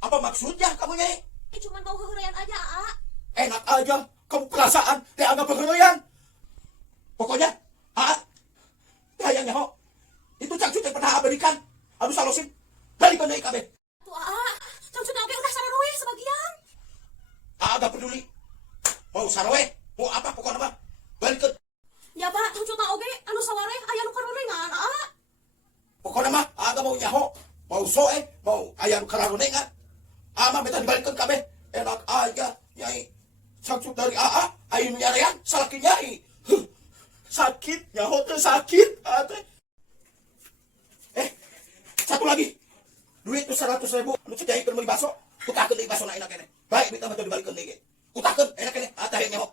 Apa maksudnya kamu, Nyai? Cuman mau heureyan aja, Aa. Enak aja, kamu perasaan dianggap pengeroyan. Pokoknya, kayaknya ho, itu cangcut yang pernah berikan. Aduh salosin, balikan dari kabeh. Tuh, Aa. Cangcut oge udah sararoe sebagian. Gak peduli. Mau sarowe, mau apa pokoknya mah. Balikan. Ya, Pak, cangcut oge anu saware aya nu karonengan, Aa. Pokoknya mah, gak mau nyaho. Mau soe, mau ayam kararonengan. Mah minta dibalikan kabeh. Enak aja, Nyai. Cangcut dari ayo nyarean, salakin Nyai. Sakit, nyaho teh sakit. Satu lagi. Duit itu 100.000. Anu cedai keur meuli baso. Kutakeun deui basona enak kene. Baik, minta bantu dibalikeun deui ge. Kutakeun enak kene. Tah nyaho.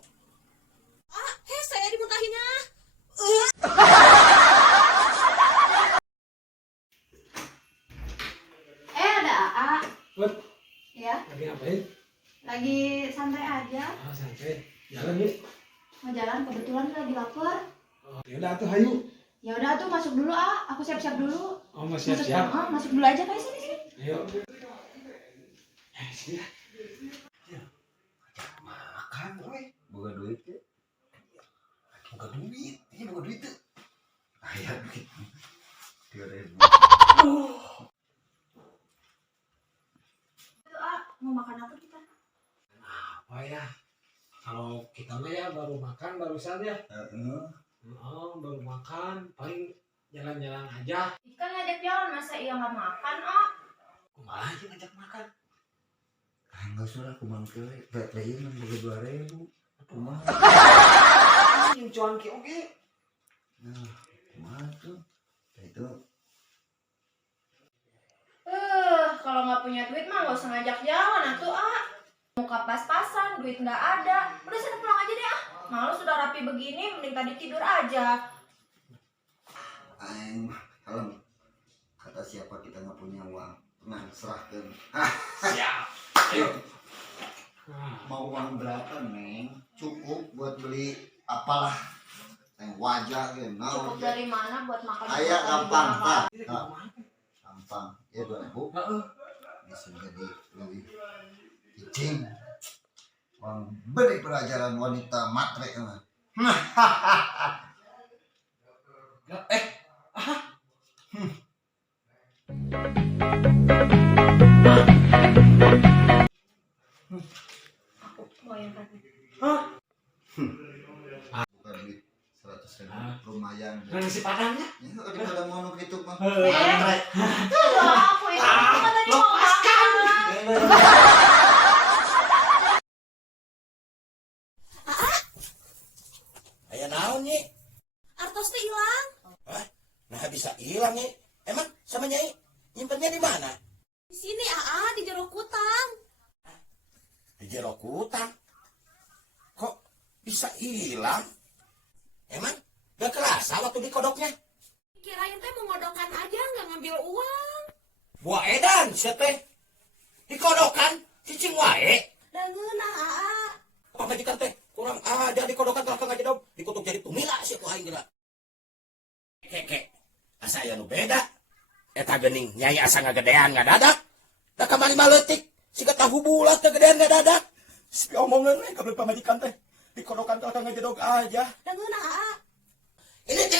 Hese dimuntahinnya. Ada Aa. What? Ya, Lagi ngapain? lagi santai aja. Santai. Jalan yuk. Mau jalan kebetulan lagi lapar. Yaudah tuh hayu. Ya udah tuh masuk dulu aku siap-siap dulu. Oh mau siap-siap. Masuk dulu aja guys sini. Ayo. Sini. Makan, we. Boga duit ke? Boga duit. Iya boga duit tuh. Aya duit. 3.000. Mau makan apa kita? Apa ya? Kalau kita mah ya baru makan barusan ya. Baru makan, paling jalan-jalan aja. Kan ngajak jalan masa iya nggak makan Kumaha aja ngajak makan. Enggak usah aku mangke bayarin boga 2.000. Kumaha? Yang cuan ki oge. Nah, kumaha tuh? Itu kalau nggak punya duit mah nggak usah ngajak jalan atuh muka pas-pasan, duit nggak ada. Udah sana pulang aja deh malu sudah rapi begini, mending tadi tidur aja. Aing kalem. Kata siapa kita nggak punya uang? Tenang, serahkan. Siap. Ayo. Mau uang berapa, Neng? Cukup buat beli apalah yang wajah gitu. Cukup dari mana buat makan? Ayah gampang, tak? Nah. Gampang. Ya 2.000. Bisa jadi lebih cicing. Uang beri pelajaran wanita matre. Aku mau yang tadi. Bukan duit 100.000. Lumayan. Nah, nasi padangnya? Ya daripada mau gitu mah. Aku yang tadi mau makan. aya naon, Nyi? Artos teh ilang. Nah bisa hilang, Nyi. Emang sama Nyai nyimpennya di mana? Di sini, Aa, di jero kutang. Di jero kutang. Kok bisa hilang? Emang gak kerasa waktu dikodoknya? Kirain teh mengodokan aja, nggak ngambil uang. Buah edan, siapa? Dikodokan, cicing wae. Dangeuna, Aa. Apa majikan teh? Kurang aja dikodokan belakang aja dong. Dikutuk jadi tumila sih ku aing geura. Keke, asa aya nu beda. Eta geuning Nyai asa ngagedean ngadadak. Da kamari maleutik, siga tahu bulat teh gedean ngadadak. Sipi omongeun we ka pamajikan teh. Dikodokan belakang aja dong aja. Dangeuna, Aa. Ini teh